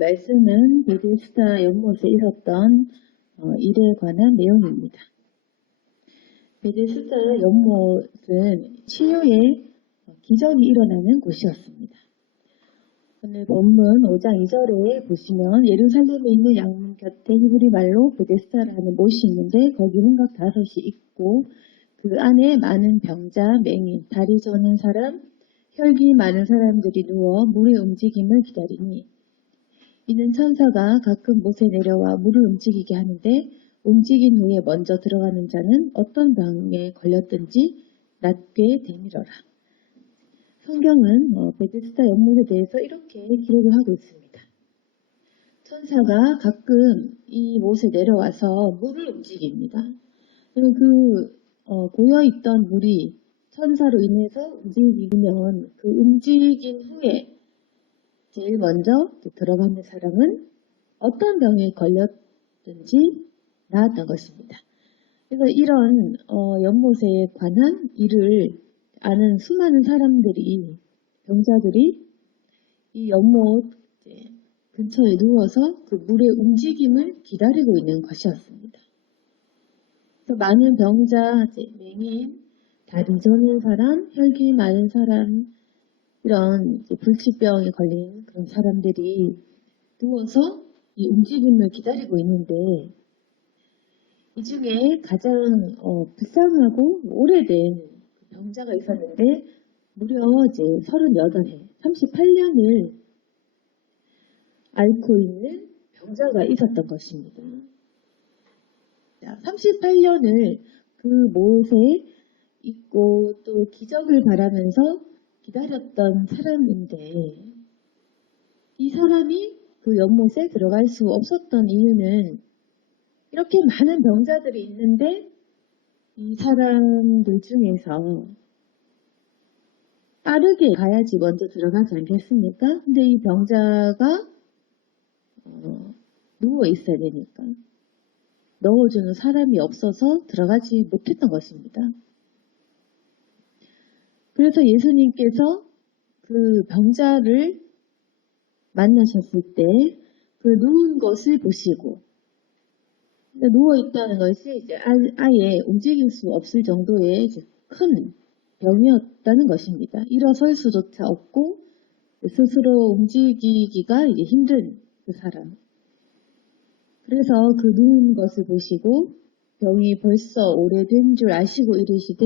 말씀은 베데스다 연못에 있었던 일에 관한 내용입니다. 베데스다 연못은 치유의 기적이 일어나는 곳이었습니다. 오늘 본문 5장 2절에 보시면 예루살렘에 있는 양문 곁에 히브리 말로 베데스다라는 못이 있는데 거기 흥각 5이 있고 그 안에 많은 병자, 맹인, 다리 저는 사람, 혈기 많은 사람들이 누워 물의 움직임을 기다리니 이는 천사가 가끔 못에 내려와 물을 움직이게 하는데 움직인 후에 먼저 들어가는 자는 어떤 병에 걸렸든지 낫게 되밀어라. 성경은 베데스다 연못에 대해서 이렇게 기록을 하고 있습니다. 천사가 가끔 이 못에 내려와서 물을 움직입니다. 그리고 고여있던 물이 천사로 인해서 움직이면 그 움직인 후에 제일 먼저 들어가는 사람은 어떤 병에 걸렸든지 나았던 것입니다. 그래서 이런 연못에 관한 일을 아는 수많은 사람들이, 병자들이 이 연못 근처에 누워서 그 물의 움직임을 기다리고 있는 것이었습니다. 그래서 많은 병자, 맹인, 다리 저는 사람, 혈기 많은 사람, 이런 불치병에 걸린 그런 사람들이 누워서 이 움직임을 기다리고 있는데 이 중에 가장 불쌍하고 오래된 병자가 있었는데 무려 이제 38회, 38년을 앓고 있는 병자가 있었던 것입니다. 38년을 그 못에 있고 또 기적을 바라면서 기다렸던 사람인데 이 사람이 그 연못에 들어갈 수 없었던 이유는 이렇게 많은 병자들이 있는데 이 사람들 중에서 빠르게 가야지 먼저 들어가지 않겠습니까? 근데 이 병자가 누워 있어야 되니까 넣어주는 사람이 없어서 들어가지 못했던 것입니다. 그래서 예수님께서 그 병자를 만나셨을 때 그 누운 것을 보시고 누워있다는 것이 이제 아예 움직일 수 없을 정도의 이제 큰 병이었다는 것입니다. 일어설 수조차 없고 스스로 움직이기가 이제 힘든 그 사람. 그래서 그 누운 것을 보시고 병이 벌써 오래된 줄 아시고 이르시되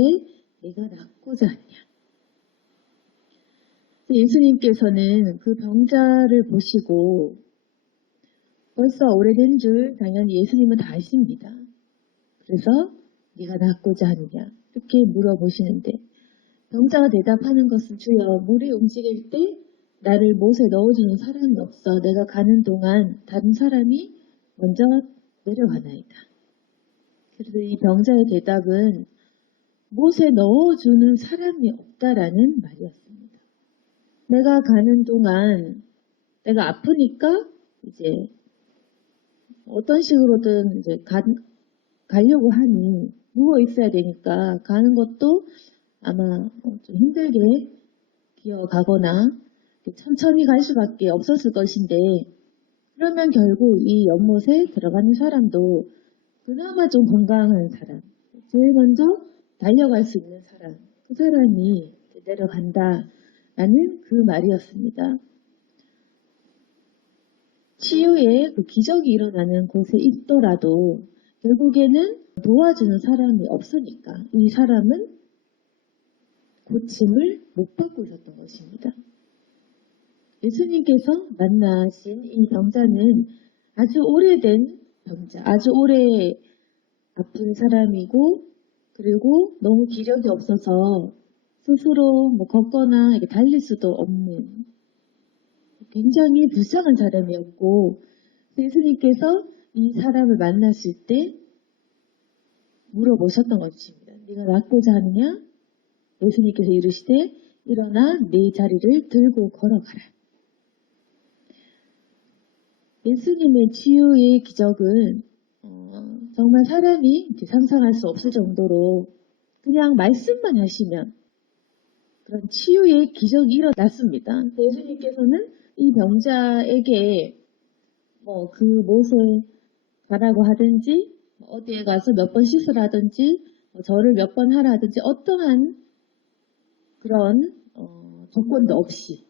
내가 낫고자 하냐. 예수님께서는 그 병자를 보시고 벌써 오래된 줄 당연히 예수님은 다 아십니다. 그래서 네가 낫고자 하느냐 이렇게 물어보시는데 병자가 대답하는 것은 주여 물이 움직일 때 나를 못에 넣어주는 사람이 없어 내가 가는 동안 다른 사람이 먼저 내려가나이다. 그래서 이 병자의 대답은 못에 넣어주는 사람이 없다라는 말이었습니다. 내가 가는 동안 내가 아프니까 이제 어떤 식으로든 이제 가려고 하니 누워 있어야 되니까 가는 것도 아마 좀 힘들게 기어가거나 천천히 갈 수밖에 없었을 것인데 그러면 결국 이 연못에 들어가는 사람도 그나마 좀 건강한 사람, 제일 먼저 달려갈 수 있는 사람, 그 사람이 내려간다라는 그 말이었습니다. 치유의 그 기적이 일어나는 곳에 있더라도 결국에는 도와주는 사람이 없으니까 이 사람은 고침을 못 받고 있었던 것입니다. 예수님께서 만나신 이 병자는 아주 오래된 병자, 아주 오래 아픈 사람이고 그리고 너무 기력이 없어서 스스로 걷거나 이렇게 달릴 수도 없는 굉장히 불쌍한 사람이었고 예수님께서 이 사람을 만났을 때 물어보셨던 것입니다. 네가 낫고자 하느냐? 예수님께서 이르시되 일어나 네 자리를 들고 걸어가라. 예수님의 치유의 기적은 정말 사람이 상상할 수 없을 정도로 그냥 말씀만 하시면 그런 치유의 기적이 일어났습니다. 예수님께서는 이 병자에게 뭐 그 못에 가라고 하든지, 어디에 가서 몇 번 씻으라든지, 절을 몇 번 하라든지, 어떠한 그런 조건도 없이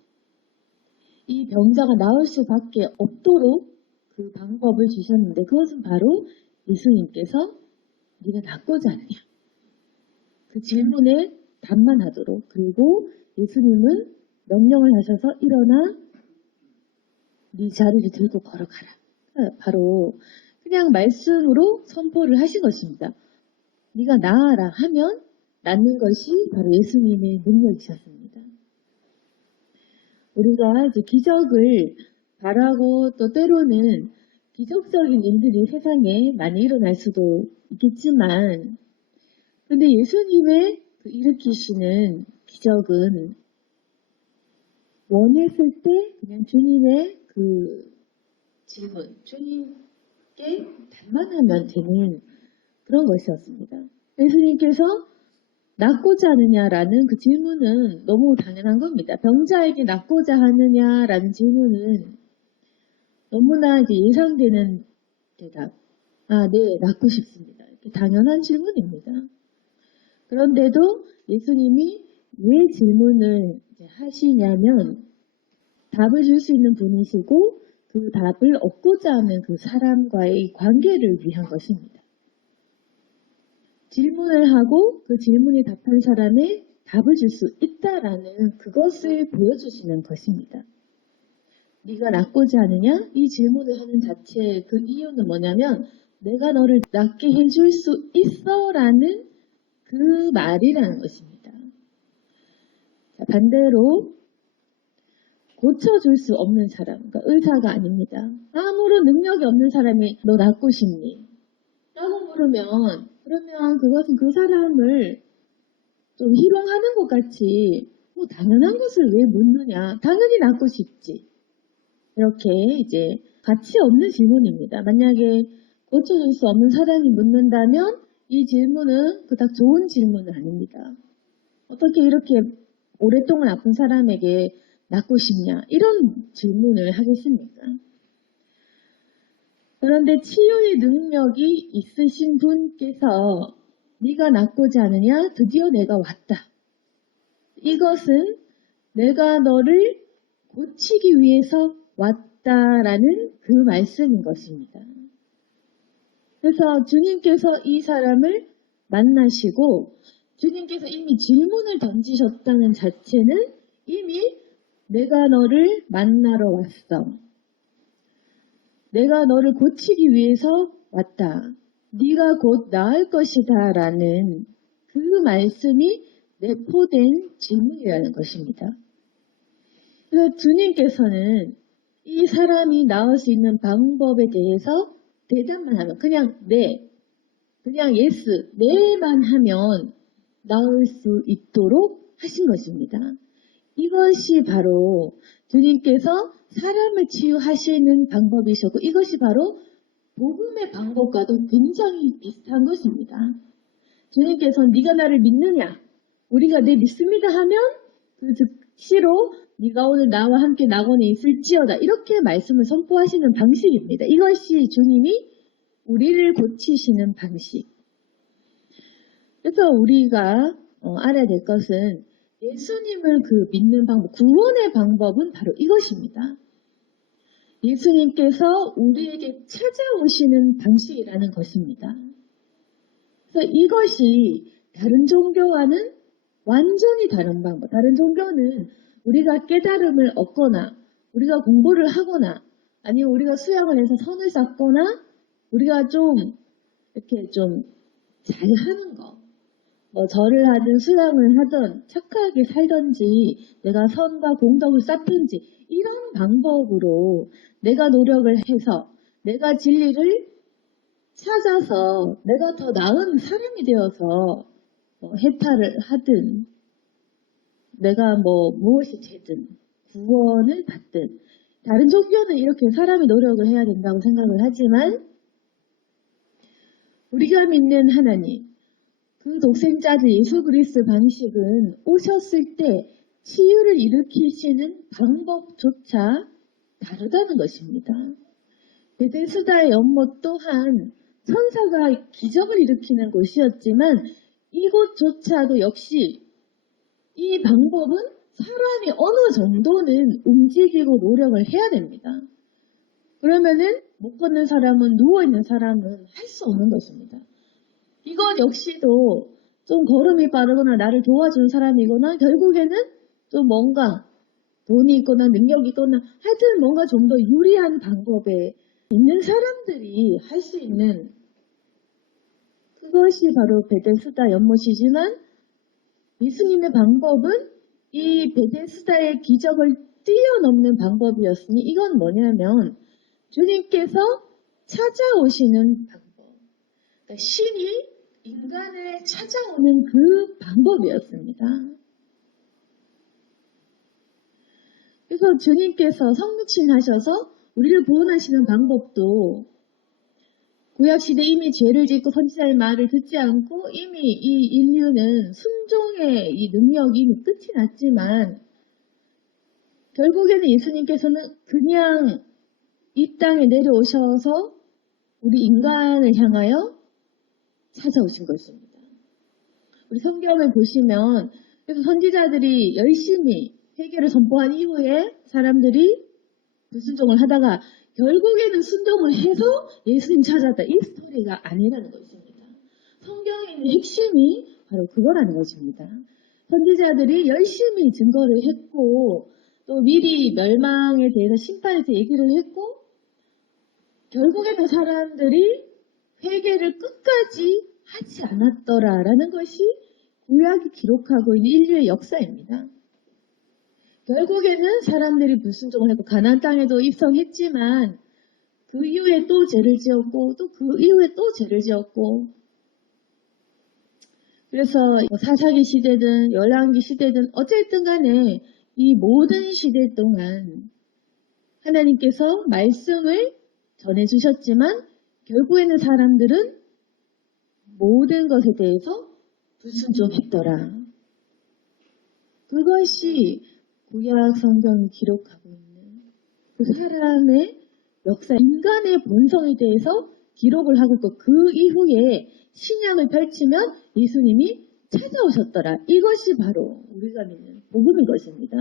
이 병자가 나을 수밖에 없도록 그 방법을 주셨는데, 그것은 바로 예수님께서 네가 낫고자 하느냐, 그 질문에 답만하도록, 그리고 예수님은 명령을 하셔서 일어나 네 자리를 들고 걸어가라. 바로 그냥 말씀으로 선포를 하신 것입니다. 네가 나아라 하면 낫는 것이 바로 예수님의 능력이셨습니다. 우리가 이제 기적을 바라고 또 때로는 기적적인 일들이 세상에 많이 일어날 수도 있겠지만, 근데 예수님의 그 일으키시는 기적은 원했을 때 그냥 주님의 그 질문, 주님께 답만하면 되는 그런 것이었습니다. 예수님께서 낫고자 하느냐라는 그 질문은 너무 당연한 겁니다. 병자에게 낫고자 하느냐라는 질문은 너무나 이제 예상되는 대답. 아, 네, 낫고 싶습니다. 이렇게 당연한 질문입니다. 그런데도 예수님이 왜 질문을 하시냐면 답을 줄 수 있는 분이시고 그 답을 얻고자 하는 그 사람과의 관계를 위한 것입니다. 질문을 하고 그 질문에 답한 사람의 답을 줄 수 있다라는 그것을 보여주시는 것입니다. 네가 낫고자 하느냐? 이 질문을 하는 자체의 그 이유는 뭐냐면 내가 너를 낫게 해줄 수 있어 라는 그 말이라는 것입니다. 자, 반대로 고쳐줄 수 없는 사람, 그러니까 의사가 아닙니다. 아무런 능력이 없는 사람이 너 낫고 싶니? 라고 물으면 그러면 그것은 그 사람을 좀 희롱하는 것 같이 뭐 당연한 것을 왜 묻느냐? 당연히 낫고 싶지. 이렇게 이제 가치 없는 질문입니다. 만약에 고쳐줄 수 없는 사람이 묻는다면 이 질문은 그닥 좋은 질문은 아닙니다. 어떻게 이렇게 오랫동안 아픈 사람에게 낫고 싶냐? 이런 질문을 하겠습니까? 그런데 치유의 능력이 있으신 분께서 네가 낫고자 하느냐? 드디어 내가 왔다. 이것은 내가 너를 고치기 위해서 왔다라는 그 말씀인 것입니다. 그래서 주님께서 이 사람을 만나시고 주님께서 이미 질문을 던지셨다는 자체는 이미 내가 너를 만나러 왔어. 내가 너를 고치기 위해서 왔다. 네가 곧 나을 것이다 라는 그 말씀이 내포된 질문이라는 것입니다. 그래서 주님께서는 이 사람이 나을 수 있는 방법에 대해서 대답만 하면 그냥 네, 그냥 예스, 네만 하면 나을 수 있도록 하신 것입니다. 이것이 바로 주님께서 사람을 치유하시는 방법이셨고 이것이 바로 복음의 방법과도 굉장히 비슷한 것입니다. 주님께서 네가 나를 믿느냐? 우리가 네 믿습니다 하면 그 즉시로 네가 오늘 나와 함께 낙원에 있을지어다 이렇게 말씀을 선포하시는 방식입니다. 이것이 주님이 우리를 고치시는 방식. 그래서 우리가 알아야 될 것은 예수님을 그 믿는 방법, 구원의 방법은 바로 이것입니다. 예수님께서 우리에게 찾아오시는 방식이라는 것입니다. 그래서 이것이 다른 종교와는 완전히 다른 방법. 다른 종교는 우리가 깨달음을 얻거나 우리가 공부를 하거나 아니면 우리가 수양을 해서 선을 쌓거나 우리가 좀 이렇게 좀 잘하는 거, 뭐 절을 하든 수양을 하든 착하게 살든지 내가 선과 공덕을 쌓든지 이런 방법으로 내가 노력을 해서 내가 진리를 찾아서 내가 더 나은 사람이 되어서 해탈을 하든 내가 뭐 무엇이 되든 구원을 받든 다른 종교는 이렇게 사람이 노력을 해야 된다고 생각을 하지만 우리가 믿는 하나님 그 독생자들 예수 그리스도 방식은 오셨을 때 치유를 일으키시는 방법조차 다르다는 것입니다. 베데스다의 연못 또한 천사가 기적을 일으키는 곳이었지만 이곳조차도 역시 이 방법은 사람이 어느 정도는 움직이고 노력을 해야 됩니다. 그러면은 못 걷는 사람은, 누워있는 사람은 할 수 없는 것입니다. 이것 역시도 좀 걸음이 빠르거나 나를 도와주는 사람이거나 결국에는 좀 뭔가 돈이 있거나 능력이 있거나 하여튼 뭔가 좀 더 유리한 방법에 있는 사람들이 할 수 있는 그것이 바로 베데스다 연못이지만 예수님의 방법은 이 베데스다의 기적을 뛰어넘는 방법이었으니 이건 뭐냐면 주님께서 찾아오시는 방법. 그러니까 신이 인간을 찾아오는 그 방법이었습니다. 그래서 주님께서 성육신하셔서 우리를 구원하시는 방법도 구약시대 이미 죄를 짓고 선지자의 말을 듣지 않고 이미 이 인류는 순종의 이 능력이 이미 끝이 났지만 결국에는 예수님께서는 그냥 이 땅에 내려오셔서 우리 인간을 향하여 찾아오신 것입니다. 우리 성경을 보시면 그래서 선지자들이 열심히 회개를 선포한 이후에 사람들이 불순종을 하다가 결국에는 순종을 해서 예수님 찾았다. 이 스토리가 아니라는 것입니다. 성경에 있는 핵심이 바로 그거라는 것입니다. 선지자들이 열심히 증거를 했고 또 미리 멸망에 대해서 심판에 대해 얘기를 했고 결국에는 사람들이 회개를 끝까지 하지 않았더라라는 것이 구약이 기록하고 있는 인류의 역사입니다. 결국에는 사람들이 불순종을 했고 가나안 땅에도 입성했지만 그 이후에 또 죄를 지었고 또 그 이후에 또 죄를 지었고 그래서 사사기 시대든 열왕기 시대든 어쨌든 간에 이 모든 시대 동안 하나님께서 말씀을 전해주셨지만 결국에는 사람들은 모든 것에 대해서 불순종했더라. 그것이 구약 성경이 기록하고 있는 그 사람의 역사, 인간의 본성에 대해서 기록을 하고 있고 그 이후에 신약을 펼치면 예수님이 찾아오셨더라. 이것이 바로 우리가 믿는 복음인 것입니다.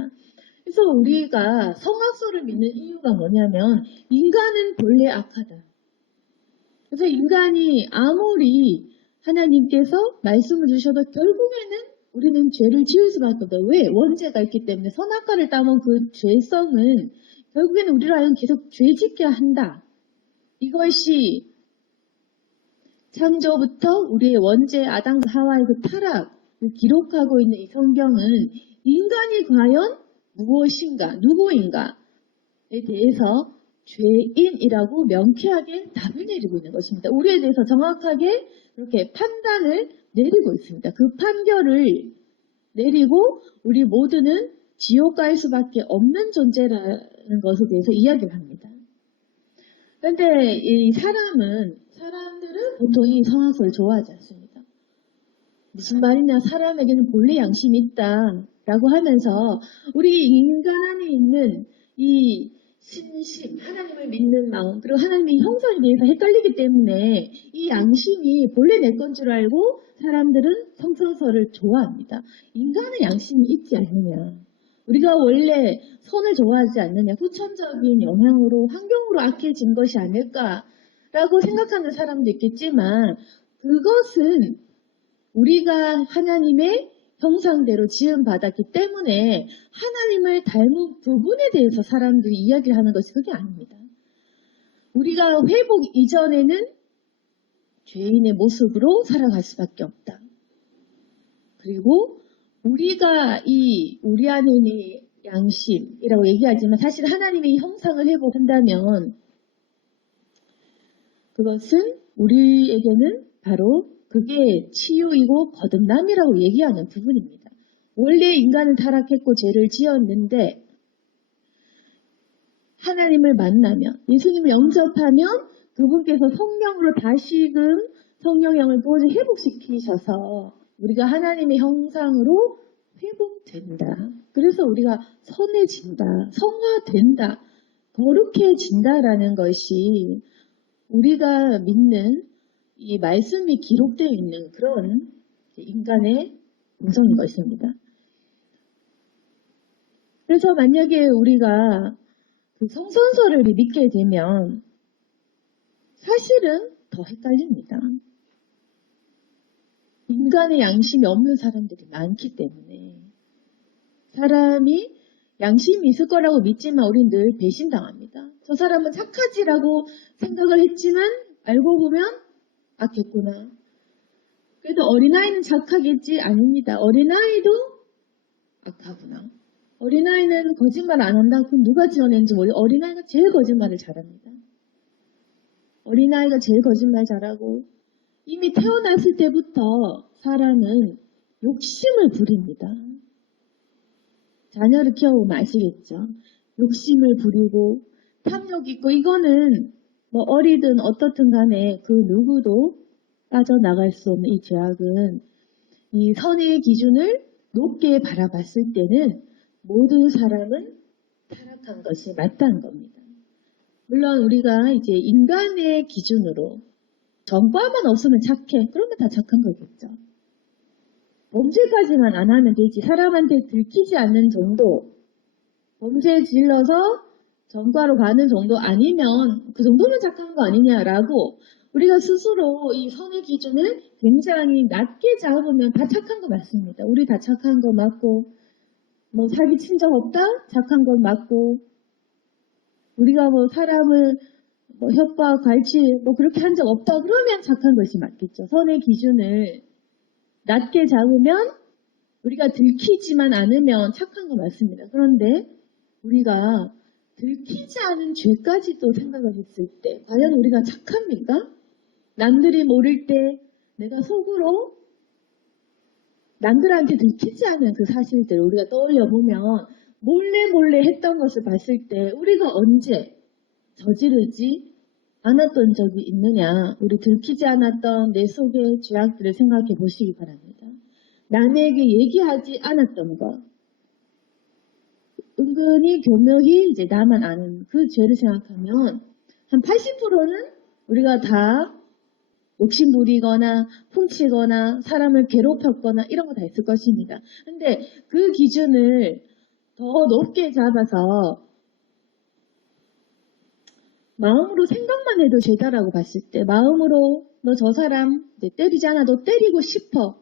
그래서 우리가 성악설을 믿는 이유가 뭐냐면 인간은 본래 악하다. 그래서 인간이 아무리 하나님께서 말씀을 주셔도 결국에는 우리는 죄를 지을 수밖에 없다. 왜? 원죄가 있기 때문에 선악과를 따먹은 그 죄성은 결국에는 우리로 하여금 계속 죄짓게 한다. 이것이 창조부터 우리의 원죄 아담과 하와의 그 타락을 기록하고 있는 이 성경은 인간이 과연 무엇인가, 누구인가에 대해서 죄인이라고 명쾌하게 답을 내리고 있는 것입니다. 우리에 대해서 정확하게 그렇게 판단을 내리고 있습니다. 그 판결을 내리고 우리 모두는 지옥 갈 수밖에 없는 존재라는 것에 대해서 이야기를 합니다. 그런데 이 사람들은 보통 이 성악설을 좋아하지 않습니다. 무슨 말이냐, 사람에게는 본래 양심이 있다라고 하면서 우리 인간 안에 있는 이 신심, 하나님을 믿는 마음, 그리고 하나님의 형상에 대해서 헷갈리기 때문에 이 양심이 본래 내 건 줄 알고 사람들은 성서설을 좋아합니다. 인간은 양심이 있지 않느냐. 우리가 원래 선을 좋아하지 않느냐. 후천적인 영향으로 환경으로 악해진 것이 아닐까라고 생각하는 사람도 있겠지만 그것은 우리가 하나님의 형상대로 지음받았기 때문에 하나님을 닮은 부분에 대해서 사람들이 이야기를 하는 것이 그게 아닙니다. 우리가 회복 이전에는 죄인의 모습으로 살아갈 수밖에 없다. 그리고 우리가 우리 안에 있는 양심이라고 얘기하지만 사실 하나님의 형상을 회복한다면 그것은 우리에게는 바로 그게 치유이고 거듭남이라고 얘기하는 부분입니다. 원래 인간은 타락했고 죄를 지었는데 하나님을 만나면 예수님을 영접하면 그분께서 성령으로 다시금 성령의 영을 부어서 회복시키셔서 우리가 하나님의 형상으로 회복된다. 그래서 우리가 선해진다. 성화된다. 거룩해진다라는 것이 우리가 믿는 이 말씀이 기록되어 있는 그런 인간의 본성인 것입니다. 그래서 만약에 우리가 그 성선서를 믿게 되면 사실은 더 헷갈립니다. 인간의 양심이 없는 사람들이 많기 때문에 사람이 양심이 있을 거라고 믿지만 우리는 늘 배신당합니다. 저 사람은 착하지라고 생각을 했지만 알고 보면 악했구나. 그래도 어린아이는 착하겠지? 아닙니다. 어린아이도 악하구나. 어린아이는 거짓말 안 한다. 그럼 누가 지어낸지 모르겠어요. 어린아이가 제일 거짓말을 잘합니다. 어린아이가 제일 거짓말 잘하고 이미 태어났을 때부터 사람은 욕심을 부립니다. 자녀를 키워보면 아시겠죠? 욕심을 부리고 탐욕 있고 이거는 뭐 어리든 어떻든 간에 그 누구도 빠져나갈 수 없는 이 죄악은 이 선의 기준을 높게 바라봤을 때는 모든 사람은 타락한 것이 맞다는 겁니다. 물론 우리가 이제 인간의 기준으로 전과만 없으면 착해. 그러면 다 착한 거겠죠. 범죄까지만 안 하면 되지. 사람한테 들키지 않는 정도, 범죄 질러서 전과로 가는 정도 아니면 그 정도면 착한 거 아니냐라고 우리가 스스로 이 선의 기준을 굉장히 낮게 잡으면 다 착한 거 맞습니다. 우리 다 착한 거 맞고 뭐 사기친 적 없다? 착한 건 맞고 우리가 뭐 사람을 뭐 협박, 갈취 뭐 그렇게 한 적 없다 그러면 착한 것이 맞겠죠. 선의 기준을 낮게 잡으면 우리가 들키지만 않으면 착한 거 맞습니다. 그런데 우리가 들키지 않은 죄까지도 생각을 했을 때 과연 우리가 착합니까? 남들이 모를 때 내가 속으로 남들한테 들키지 않은 그 사실들을 우리가 떠올려 보면 몰래 했던 것을 봤을 때 우리가 언제 저지르지 않았던 적이 있느냐. 우리 들키지 않았던 내 속의 죄악들을 생각해 보시기 바랍니다. 남에게 얘기하지 않았던 것. 은근히 교묘히 이제 나만 아는 그 죄를 생각하면 한 80%는 우리가 다 욕심 부리거나 훔치거나 사람을 괴롭혔거나 이런 거 다 있을 것입니다. 근데 그 기준을 더 높게 잡아서 마음으로 생각만 해도 죄다라고 봤을 때 마음으로 너 저 사람 때리지 않아도 때리고 싶어.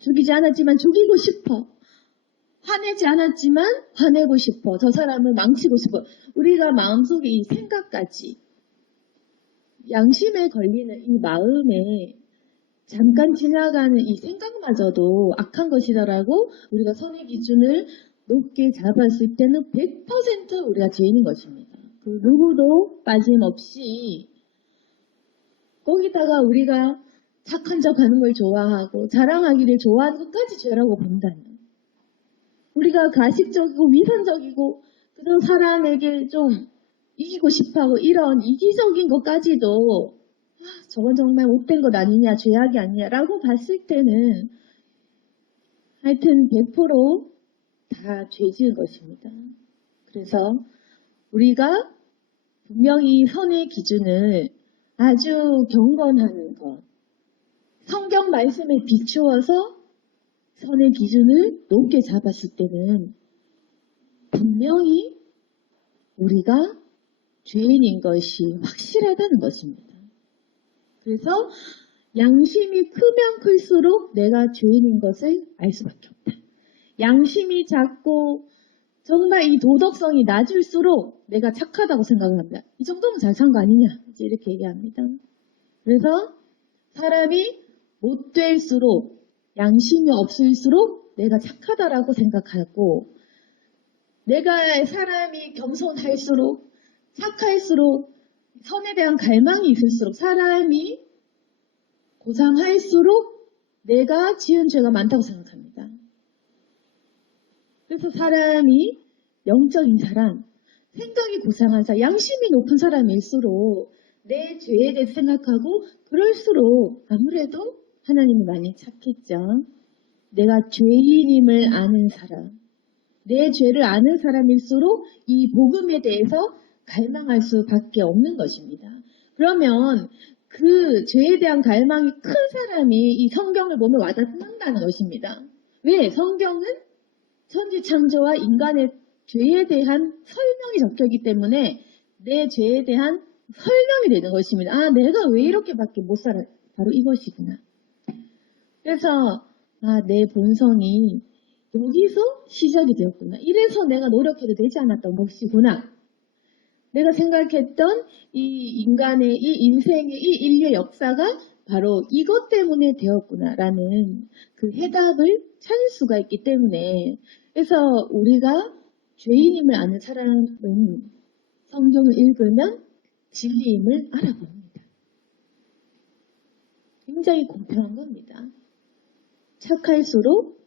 죽이지 않았지만 죽이고 싶어. 화내지 않았지만 화내고 싶어. 저 사람을 망치고 싶어. 우리가 마음속에 이 생각까지 양심에 걸리는 이 마음에 잠깐 지나가는 이 생각마저도 악한 것이다라고 우리가 선의 기준을 높게 잡았을 때는 100% 우리가 죄인인 것입니다. 그 누구도 빠짐없이 거기다가 우리가 착한 척 하는 걸 좋아하고 자랑하기를 좋아하는 것까지 죄라고 본다면 우리가 가식적이고 위선적이고 그런 사람에게 좀 이기고 싶어하고 이런 이기적인 것까지도 저건 정말 못된 것 아니냐 죄악이 아니냐라고 봤을 때는 하여튼 100%다 죄 지은 것입니다. 그래서 우리가 분명히 선의 기준을 아주 경건한 것, 성경 말씀에 비추어서 선의 기준을 높게 잡았을 때는 분명히 우리가 죄인인 것이 확실하다는 것입니다. 그래서 양심이 크면 클수록 내가 죄인인 것을 알 수밖에 없다. 양심이 작고 정말 이 도덕성이 낮을수록 내가 착하다고 생각을 합니다. 이 정도면 잘 산 거 아니냐 이렇게 얘기합니다. 그래서 사람이 못될수록 양심이 없을수록 내가 착하다라고 생각하고 내가 사람이 겸손할수록 착할수록 선에 대한 갈망이 있을수록 사람이 고상할수록 내가 지은 죄가 많다고 생각합니다. 그래서 사람이 영적인 사람, 생각이 고상한 사람, 양심이 높은 사람일수록 내 죄에 대해서 생각하고 그럴수록 아무래도 하나님이 많이 찾겠죠. 내가 죄인임을 아는 사람, 내 죄를 아는 사람일수록 이 복음에 대해서 갈망할 수밖에 없는 것입니다. 그러면 그 죄에 대한 갈망이 큰 사람이 이 성경을 보면 와닿는다는 것입니다. 왜? 성경은 천지 창조와 인간의 죄에 대한 설명이 적혀 있기 때문에 내 죄에 대한 설명이 되는 것입니다. 아, 내가 왜 이렇게밖에 못 살아? 바로 이것이구나. 그래서 내 본성이 여기서 시작이 되었구나. 이래서 내가 노력해도 되지 않았던 것이구나. 내가 생각했던 이 인간의, 이 인생의, 이 인류의 역사가 바로 이것 때문에 되었구나라는 그 해답을 찾을 수가 있기 때문에, 그래서 우리가 죄인임을 아는 사람은 성경을 읽으면 진리임을 알아봅니다. 굉장히 공평한 겁니다. 착할수록,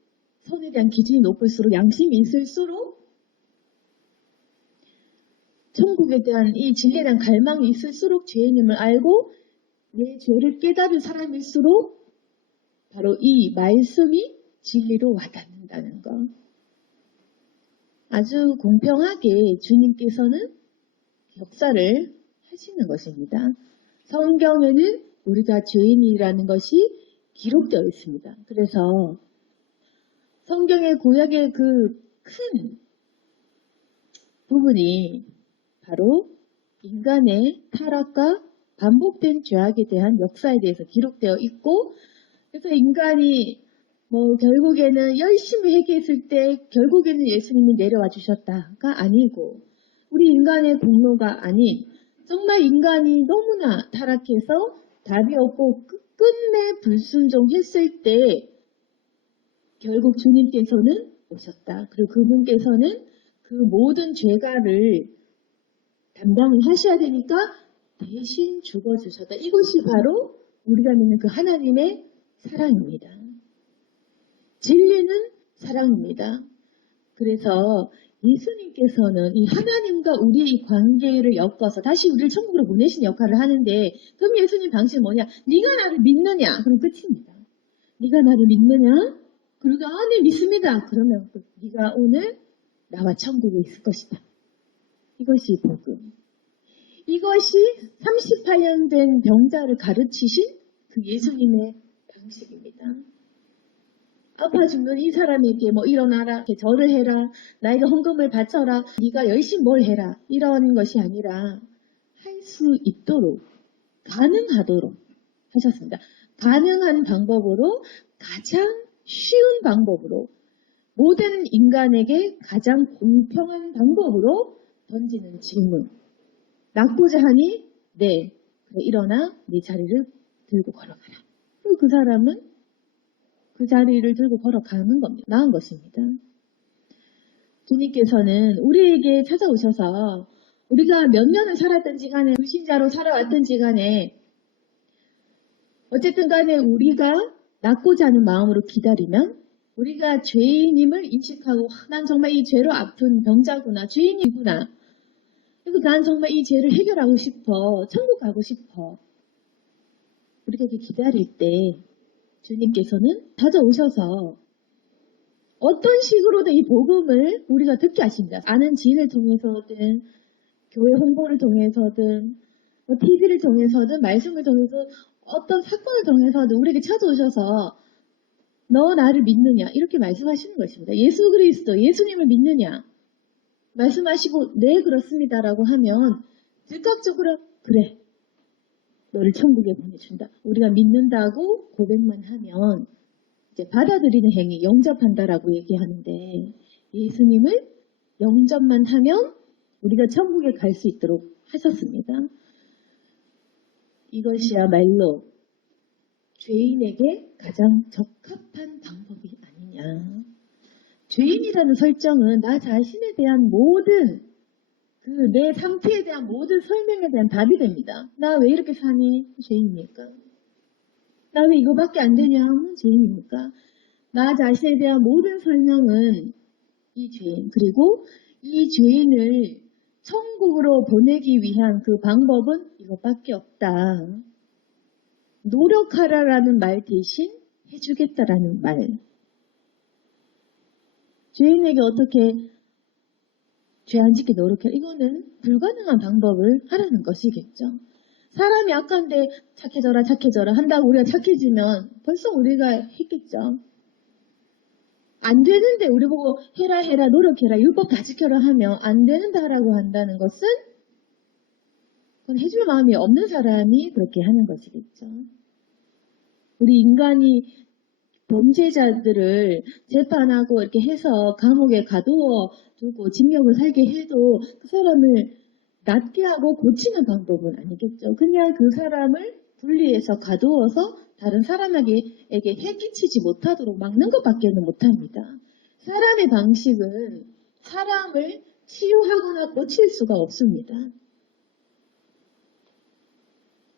선에 대한 기준이 높을수록, 양심이 있을수록, 천국에 대한 이 진리에 대한 갈망이 있을수록 죄인임을 알고 내 죄를 깨달은 사람일수록 바로 이 말씀이 진리로 와닿는다는 것. 아주 공평하게 주님께서는 역사를 하시는 것입니다. 성경에는 우리가 죄인이라는 것이 기록되어 있습니다. 그래서 성경의 구약의 그 큰 부분이 바로 인간의 타락과 반복된 죄악에 대한 역사에 대해서 기록되어 있고, 그래서 인간이 결국에는 열심히 회개했을 때 결국에는 예수님이 내려와 주셨다가 아니고, 우리 인간의 공로가 아닌 정말 인간이 너무나 타락해서 답이 없고 끝내 불순종했을 때 결국 주님께서는 오셨다. 그리고 그분께서는 그 모든 죄가를 담당을 하셔야 되니까 대신 죽어주셨다. 이것이 바로 우리가 믿는 그 하나님의 사랑입니다. 진리는 사랑입니다. 그래서 예수님께서는 이 하나님과 우리의 이 관계를 엮어서 다시 우리를 천국으로 보내신 역할을 하는데, 그럼 예수님 방식은 뭐냐? 네가 나를 믿느냐? 그럼 끝입니다. 네가 나를 믿느냐? 그러니까 네 믿습니다. 그러면 네가 오늘 나와 천국에 있을 것이다. 이것이 복음. 이것이 38년 된 병자를 가르치신 그 예수님의 방식입니다. 아파 죽는 이 사람에게 일어나라, 이렇게 절을 해라, 나에게 헌금을 바쳐라, 네가 열심히 뭘 해라, 이런 것이 아니라 할 수 있도록, 가능하도록 하셨습니다. 가능한 방법으로, 가장 쉬운 방법으로, 모든 인간에게 가장 공평한 방법으로 던지는 질문. 낫고자 하니? 네. 그래, 일어나 네 자리를 들고 걸어가라. 그리고 그 사람은 그 자리를 들고 걸어가는 겁니다. 나은 것입니다. 주님께서는 우리에게 찾아오셔서 우리가 몇 년을 살았든지 간에, 불신자로 살아왔든지 간에, 어쨌든 간에 우리가 낫고자 하는 마음으로 기다리면, 우리가 죄인임을 인식하고 난 정말 이 죄로 아픈 병자구나, 죄인이구나, 그래서 난 정말 이 죄를 해결하고 싶어, 천국 가고 싶어, 우리가 이렇게 기다릴 때 주님께서는 찾아오셔서 어떤 식으로든 이 복음을 우리가 듣게 하십니다. 아는 지인을 통해서든, 교회 홍보를 통해서든, TV를 통해서든, 말씀을 통해서, 어떤 사건을 통해서든 우리에게 찾아오셔서 너 나를 믿느냐? 이렇게 말씀하시는 것입니다. 예수 그리스도, 예수님을 믿느냐? 말씀하시고 네 그렇습니다라고 하면 즉각적으로 그래, 너를 천국에 보내준다. 우리가 믿는다고 고백만 하면 이제 받아들이는 행위, 영접한다라고 얘기하는데, 예수님을 영접만 하면 우리가 천국에 갈 수 있도록 하셨습니다. 이것이야말로 죄인에게 가장 적합한 방법이 아니냐. 죄인이라는 설정은 나 자신에 대한 모든 내 상태에 대한 모든 설명에 대한 답이 됩니다. 나 왜 이렇게 사니? 죄인입니까? 나 왜 이거밖에 안 되냐? 죄인입니까? 나 자신에 대한 모든 설명은 이 죄인, 그리고 이 죄인을 천국으로 보내기 위한 그 방법은 이것밖에 없다. 노력하라라는 말 대신 해주겠다라는 말. 죄인에게 어떻게 죄 안 짓게 노력해? 이거는 불가능한 방법을 하라는 것이겠죠. 사람이 악한데 착해져라 착해져라 한다고 우리가 착해지면 벌써 우리가 했겠죠. 안 되는데 우리 보고 해라 해라 노력해라 율법 다 지켜라 하면 안 되는다라고 한다는 것은 그건 해줄 마음이 없는 사람이 그렇게 하는 것이겠죠. 우리 인간이 범죄자들을 재판하고 이렇게 해서 감옥에 가두어 두고 징역을 살게 해도 그 사람을 낫게 하고 고치는 방법은 아니겠죠. 그냥 그 사람을 분리해서 가두어서 다른 사람에게 해 끼치지 못하도록 막는 것밖에는 못합니다. 사람의 방식은 사람을 치유하거나 고칠 수가 없습니다.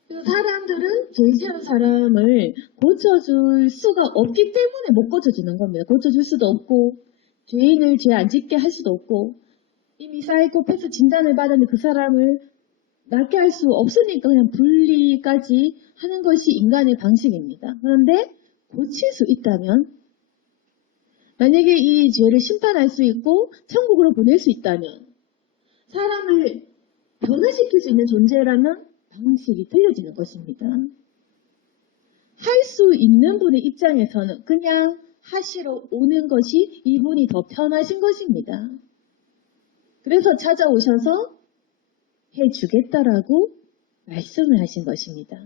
그 사람들은 죄지은 사람을 고쳐줄 수가 없기 때문에 못 고쳐주는 겁니다. 고쳐줄 수도 없고 죄인을 죄 안 짓게 할 수도 없고 이미 사이코패스 진단을 받았는데 그 사람을 낫게 할 수 없으니까 그냥 분리까지 하는 것이 인간의 방식입니다. 그런데 고칠 수 있다면 만약에 이 죄를 심판할 수 있고 천국으로 보낼 수 있다면 사람을 변화시킬 수 있는 존재라면 방식이 틀려지는 것입니다. 할 수 있는 분의 입장에서는 그냥 하시러 오는 것이 이분이 더 편하신 것입니다. 그래서 찾아오셔서 해주겠다라고 말씀을 하신 것입니다.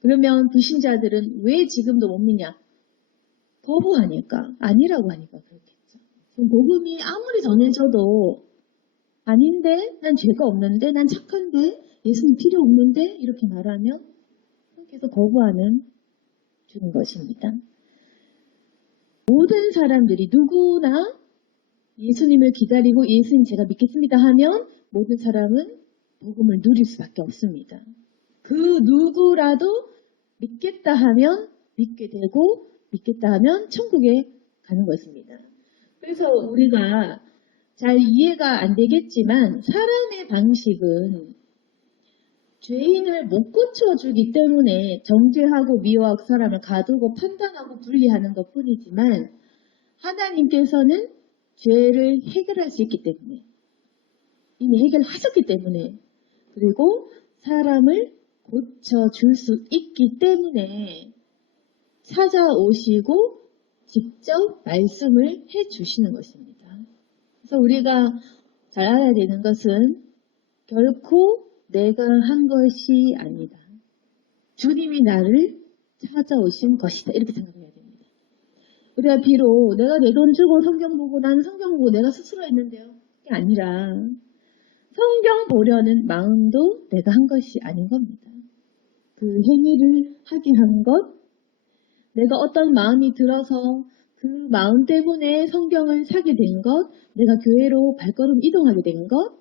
그러면 불신자들은 왜 지금도 못 믿냐? 거부하니까, 아니라고 하니까 그렇겠죠. 그럼 복음이 아무리 전해져도 아닌데, 난 죄가 없는데, 난 착한데, 예수님 필요 없는데 이렇게 말하면 계속 거부하는 주는 것입니다. 모든 사람들이 누구나 예수님을 기다리고 예수님 제가 믿겠습니다 하면 모든 사람은 복음을 누릴 수밖에 없습니다. 그 누구라도 믿겠다 하면 믿게 되고 믿겠다 하면 천국에 가는 것입니다. 그래서 우리가 잘 이해가 안 되겠지만 사람의 방식은 죄인을 못 고쳐주기 때문에 정죄하고 미워하고 사람을 가두고 판단하고 분리하는 것 뿐이지만 하나님께서는 죄를 해결할 수 있기 때문에 이미 해결하셨기 때문에 그리고 사람을 고쳐줄 수 있기 때문에 찾아오시고 직접 말씀을 해주시는 것입니다. 그래서 우리가 잘 알아야 되는 것은 결코 내가 한 것이 아니다. 주님이 나를 찾아오신 것이다. 이렇게 생각해야 됩니다. 우리가 비록 내가 내 돈 주고 성경 보고 나는 성경 보고 내가 스스로 했는데요. 그게 아니라 성경 보려는 마음도 내가 한 것이 아닌 겁니다. 그 행위를 하게 한 것, 내가 어떤 마음이 들어서 그 마음 때문에 성경을 사게 된 것, 내가 교회로 발걸음 이동하게 된 것,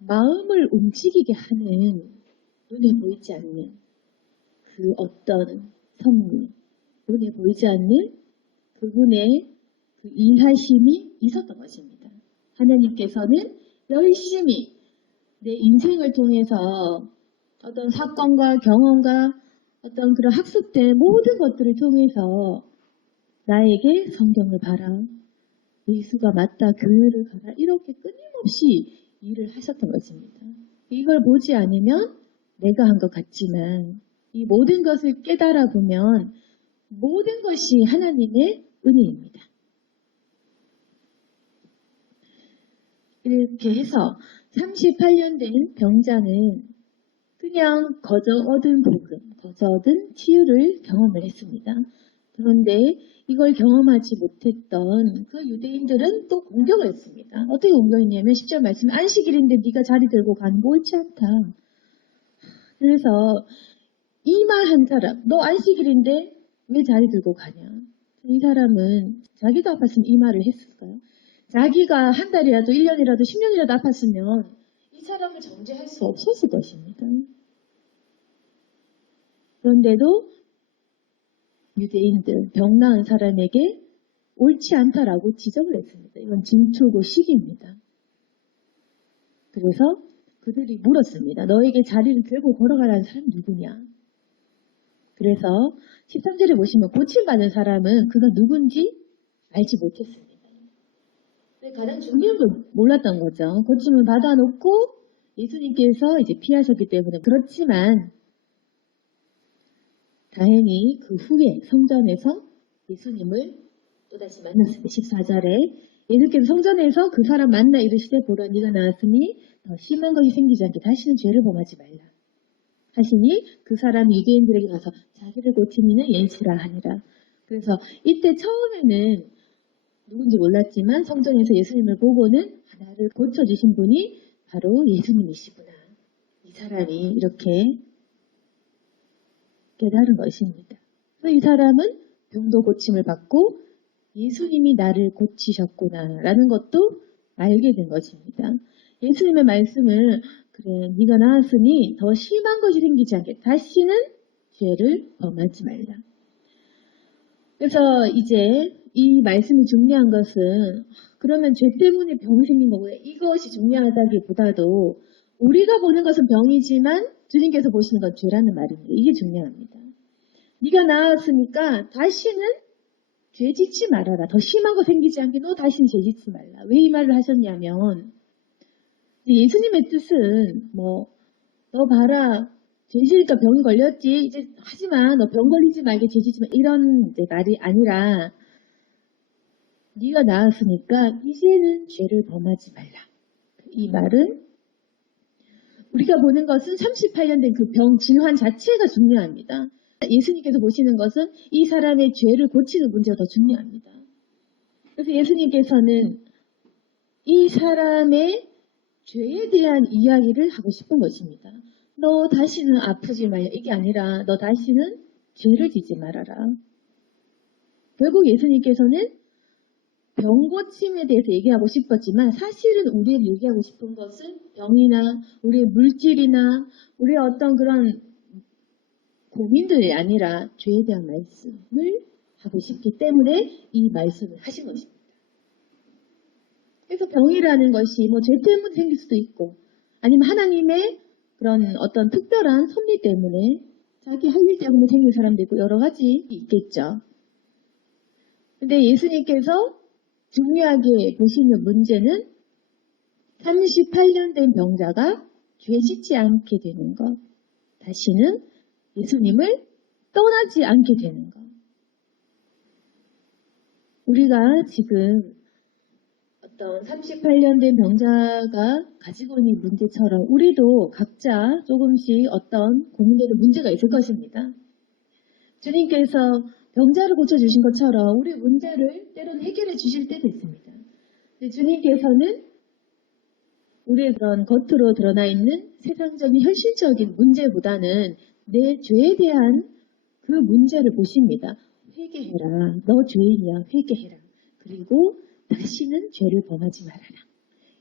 마음을 움직이게 하는 눈에 보이지 않는 그 어떤 선물, 눈에 보이지 않는 그분의 그 일하심이 있었던 것입니다. 하나님께서는 열심히 내 인생을 통해서 어떤 사건과 경험과 어떤 그런 학습된 모든 것들을 통해서 나에게 성경을 봐라, 예수가 맞다, 교회를 가라 이렇게 끊임없이 일을 하셨던 것입니다. 이걸 보지 않으면 내가 한 것 같지만 이 모든 것을 깨달아 보면 모든 것이 하나님의 은혜입니다. 이렇게 해서 38년 된 병자는 그냥 거저 얻은 복음, 거저 얻은 치유를 경험을 했습니다. 그런데 이걸 경험하지 못했던 그 유대인들은 또 공격을 했습니다. 어떻게 공격했냐면 10절 말씀에 안식일인데 네가 자리 들고 가는 거 옳지 않다. 그래서 이 말 한 사람, 너 안식일인데 왜 자리 들고 가냐? 이 사람은 자기도 아팠으면 이 말을 했을까요? 자기가 한 달이라도 1년이라도 10년이라도 아팠으면 이 사람을 정죄할 수 없었을 것입니다. 그런데도 유대인들, 병 나은 사람에게 옳지 않다라고 지적을 했습니다. 이건 진초고 시기입니다. 그래서 그들이 물었습니다. 너에게 자리를 들고 걸어가라는 사람이 누구냐? 그래서 13절에 보시면 고침받은 사람은 그가 누군지 알지 못했습니다. 가장 중요한 걸 몰랐던 거죠. 고침을 받아놓고 예수님께서 이제 피하셨기 때문에. 그렇지만 다행히 그 후에 성전에서 예수님을 또다시 만났을 때 14절에 예수께서 성전에서 그 사람 만나 이르시되 보라 네가 나왔으니 더 심한 것이 생기지 않게 다시는 죄를 범하지 말라 하시니 그 사람이 유대인들에게 가서 자기를 고친 이는 예수라 하니라. 그래서 이때 처음에는 누군지 몰랐지만 성전에서 예수님을 보고는 나를 고쳐주신 분이 바로 예수님이시구나. 이 사람이 이렇게 깨달은 것입니다. 이 사람은 병도 고침을 받고 예수님이 나를 고치셨구나라는 것도 알게 된 것입니다. 예수님의 말씀을 그래 네가 나았으니 더 심한 것이 생기지 않게 다시는 죄를 범하지 말라. 그래서 이제 이 말씀이 중요한 것은 그러면 죄 때문에 병이 생긴 거고요. 이것이 중요하다기보다도 우리가 보는 것은 병이지만 주님께서 보시는 건 죄라는 말입니다. 이게 중요합니다. 네가 나았으니까 다시는 죄 짓지 말아라. 더 심한 거 생기지 않게 너 다시는 죄 짓지 말라. 왜 이 말을 하셨냐면 예수님의 뜻은 너 봐라. 죄 지으니까 병이 걸렸지. 이제 하지마. 너 병 걸리지 말게 죄 짓지 마. 이런 이제 말이 아니라 네가 나았으니까 이제는 죄를 범하지 말라. 이 말은 우리가 보는 것은 38년 된 그 병 질환 자체가 중요합니다. 예수님께서 보시는 것은 이 사람의 죄를 고치는 문제가 더 중요합니다. 그래서 예수님께서는 이 사람의 죄에 대한 이야기를 하고 싶은 것입니다. 너 다시는 아프지 말라. 이게 아니라 너 다시는 죄를 짓지 말아라. 결국 예수님께서는 병 고침에 대해서 얘기하고 싶었지만 사실은 우리에게 얘기하고 싶은 것은 병이나 우리의 물질이나 우리의 어떤 그런 고민들이 아니라 죄에 대한 말씀을 하고 싶기 때문에 이 말씀을 하신 것입니다. 그래서 병이라는 것이 죄 때문에 생길 수도 있고 아니면 하나님의 그런 어떤 특별한 섭리 때문에 자기 할 일 때문에 생긴 사람도 있고 여러 가지 있겠죠. 근데 예수님께서 중요하게 보시는 문제는 38년 된 병자가 죄 짓지 않게 되는 것. 다시는 예수님을 떠나지 않게 되는 것. 우리가 지금 어떤 38년 된 병자가 가지고 있는 문제처럼 우리도 각자 조금씩 어떤 고민되는 문제가 있을 것입니다. 주님께서 병자를 고쳐주신 것처럼 우리 문제를 때로는 해결해 주실 때도 있습니다. 근데 주님께서는 우리의 그런 겉으로 드러나 있는 세상적인 현실적인 문제보다는 내 죄에 대한 그 문제를 보십니다. 회개해라. 너 죄인이야. 회개해라. 그리고 다시는 죄를 범하지 말아라.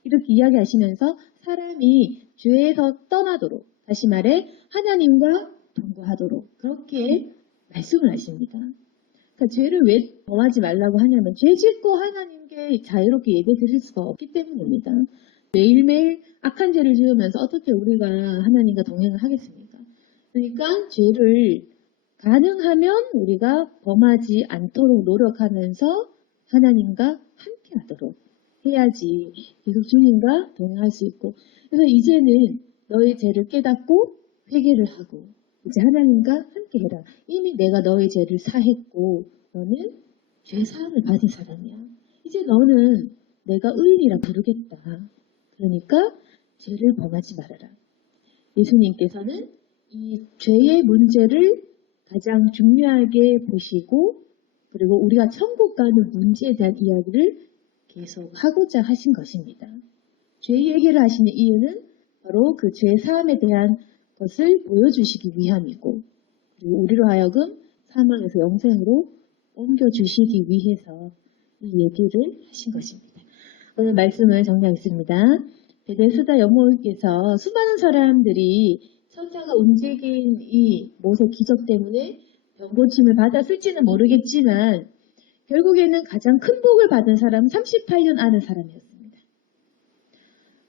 이렇게 이야기하시면서 사람이 죄에서 떠나도록 다시 말해 하나님과 동거하도록 그렇게 말씀을 하십니다. 그러니까 죄를 왜 범하지 말라고 하냐면 죄 짓고 하나님께 자유롭게 예배 드릴 수가 없기 때문입니다. 매일매일 악한 죄를 지으면서 어떻게 우리가 하나님과 동행을 하겠습니까? 그러니까 죄를 가능하면 우리가 범하지 않도록 노력하면서 하나님과 함께 하도록 해야지 계속 주님과 동행할 수 있고 그래서 이제는 너의 죄를 깨닫고 회개를 하고 이제 하나님과 함께 해라. 이미 내가 너의 죄를 사했고 너는 죄 사함을 받은 사람이야. 이제 너는 내가 의인이라 부르겠다. 그러니까 죄를 범하지 말아라. 예수님께서는 이 죄의 문제를 가장 중요하게 보시고 그리고 우리가 천국 가는 문제에 대한 이야기를 계속 하고자 하신 것입니다. 죄 얘기를 하시는 이유는 바로 그 죄 사함에 대한 것을 보여주시기 위함이고 그리고 우리로 하여금 사망에서 영생으로 옮겨주시기 위해서 이 얘기를 하신 것입니다. 오늘 말씀을 정리하겠습니다. 베데스다 연못에서 수많은 사람들이 천사가 움직인 이 모세 기적 때문에 병고침을 받았을지는 모르겠지만 결국에는 가장 큰 복을 받은 사람은 38년 앓은 사람이었습니다.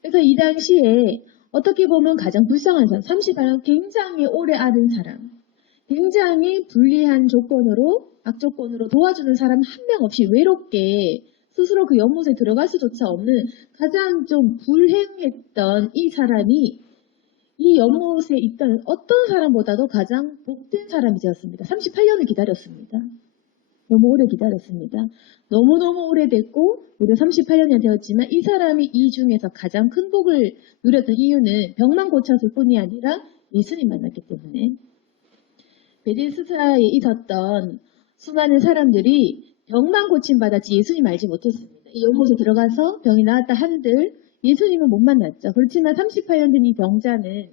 그래서 이 당시에 어떻게 보면 가장 불쌍한 사람, 38년 굉장히 오래 앓은 사람, 굉장히 불리한 조건으로, 악조건으로 도와주는 사람 한 명 없이 외롭게 스스로 그 연못에 들어갈 수조차 없는 가장 좀 불행했던 이 사람이 이 연못에 있던 어떤 사람보다도 가장 복된 사람이 되었습니다. 38년을 기다렸습니다. 너무 오래 기다렸습니다. 너무너무 오래됐고 무려 38년이 되었지만 이 사람이 이 중에서 가장 큰 복을 누렸던 이유는 병만 고쳤을 뿐이 아니라 예수님 만났기 때문에 베데스다에 있었던 수많은 사람들이 병만 고침받았지 예수님 알지 못했습니다. 이 연못에 들어가서 병이 나았다 한들 예수님은 못 만났죠. 그렇지만 38년 된 이 병자는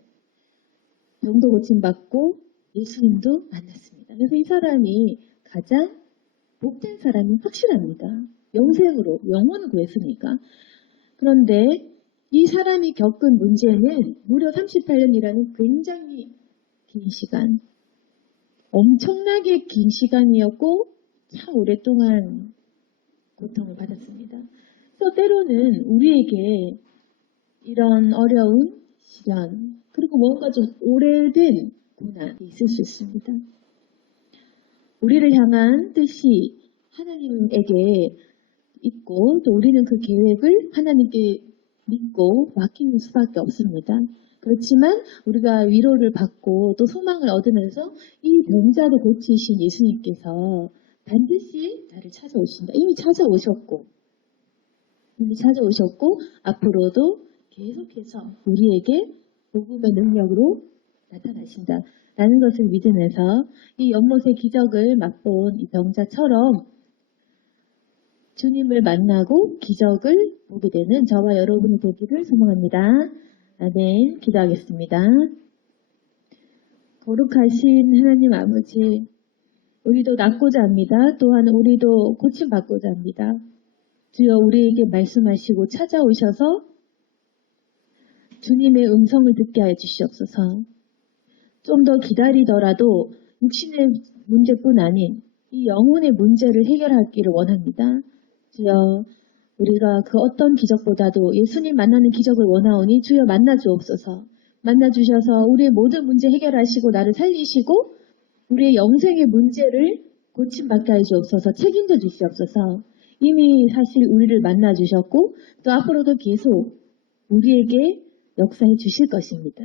병도 고침받고 예수님도 만났습니다. 그래서 이 사람이 가장 복된 사람이 확실합니다. 영생으로 영혼을 구했으니까. 그런데 이 사람이 겪은 문제는 무려 38년이라는 굉장히 긴 시간, 엄청나게 긴 시간이었고 참 오랫동안 고통을 받았습니다. 또 때로는 우리에게 이런 어려운 시간 그리고 뭔가 좀 오래된 고난이 있을 수 있습니다. 우리를 향한 뜻이 하나님에게 있고 또 우리는 그 계획을 하나님께 믿고 맡기는 수밖에 없습니다. 그렇지만 우리가 위로를 받고 또 소망을 얻으면서 이 병자도 고치신 예수님께서 반드시 나를 찾아오신다. 이미 찾아오셨고 앞으로도 계속해서 우리에게 복음의 능력으로 나타나신다. 라는 것을 믿으면서 이 연못의 기적을 맛본 이 병자처럼 주님을 만나고 기적을 보게 되는 저와 여러분이 되기를 소망합니다. 아멘. 기도하겠습니다. 거룩하신 하나님 아버지, 우리도 낫고자 합니다. 또한 우리도 고침받고자 합니다. 주여 우리에게 말씀하시고 찾아오셔서 주님의 음성을 듣게 하여 주시옵소서. 좀 더 기다리더라도 육신의 문제뿐 아닌 이 영혼의 문제를 해결하기를 원합니다. 주여 우리가 그 어떤 기적보다도 예수님 만나는 기적을 원하오니 주여 만나주옵소서. 만나주셔서 우리의 모든 문제 해결하시고 나를 살리시고 우리의 영생의 문제를 고침받게 하여 주옵소서. 책임져 주시옵소서. 이미 사실 우리를 만나주셨고 또 앞으로도 계속 우리에게 역사해 주실 것입니다.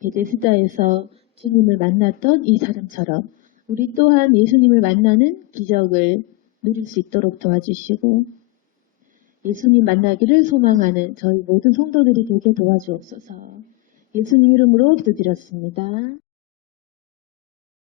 베데스다에서 주님을 만났던 이 사람처럼 우리 또한 예수님을 만나는 기적을 누릴 수 있도록 도와주시고 예수님 만나기를 소망하는 저희 모든 성도들이 되게 도와주옵소서. 예수님 이름으로 기도드렸습니다.